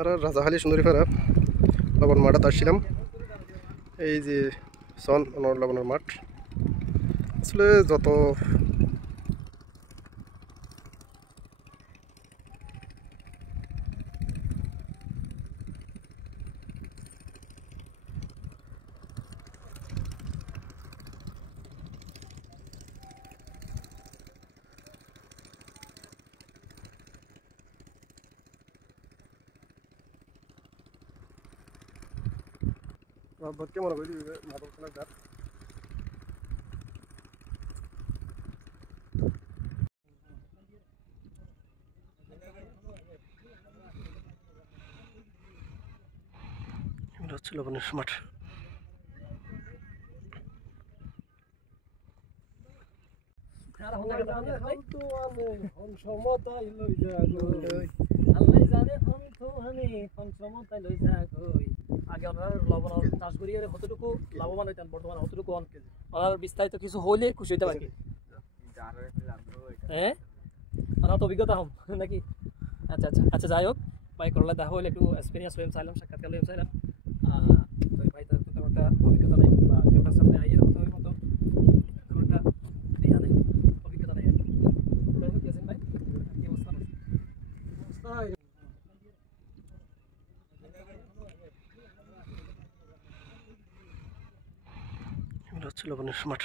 আর রাজাহালি সুন্দরী পাড়া লবণ মাঠে আসছিলাম। এই যে সন লবণের মাঠ আসলে যত ভর্তি মনে করি মাদক খেলার ঘাট হচ্ছে লবণের মাঠ। আগে আপনার লবণ চাষ করি কতটুকু লাভবান হইতেন, বর্তমানে কতটুকু ওনার বিস্তারিত কিছু হইলে খুশি হইতে পারি। হ্যাঁ ওনার তো অভিজ্ঞতা হম নাকি? আচ্ছা আচ্ছা আচ্ছা, যাই হোক ভাই করলে দেখা হলে একটু এক্সপিরিয়েন্স হয়ে চাইলাম, সাক্ষাৎকার হয়ে চাইলাম। তো ভাই তার তেমন একটা অভিজ্ঞতা নেই বা ক্যামেরার সামনে আইয়ের মতো তেমন একটা ইয়া নেই, অভিজ্ঞতা নেই আর কি। যাই হোক গেছেন ভাই, কি অবস্থা? হচ্ছে লবণের মাঠ।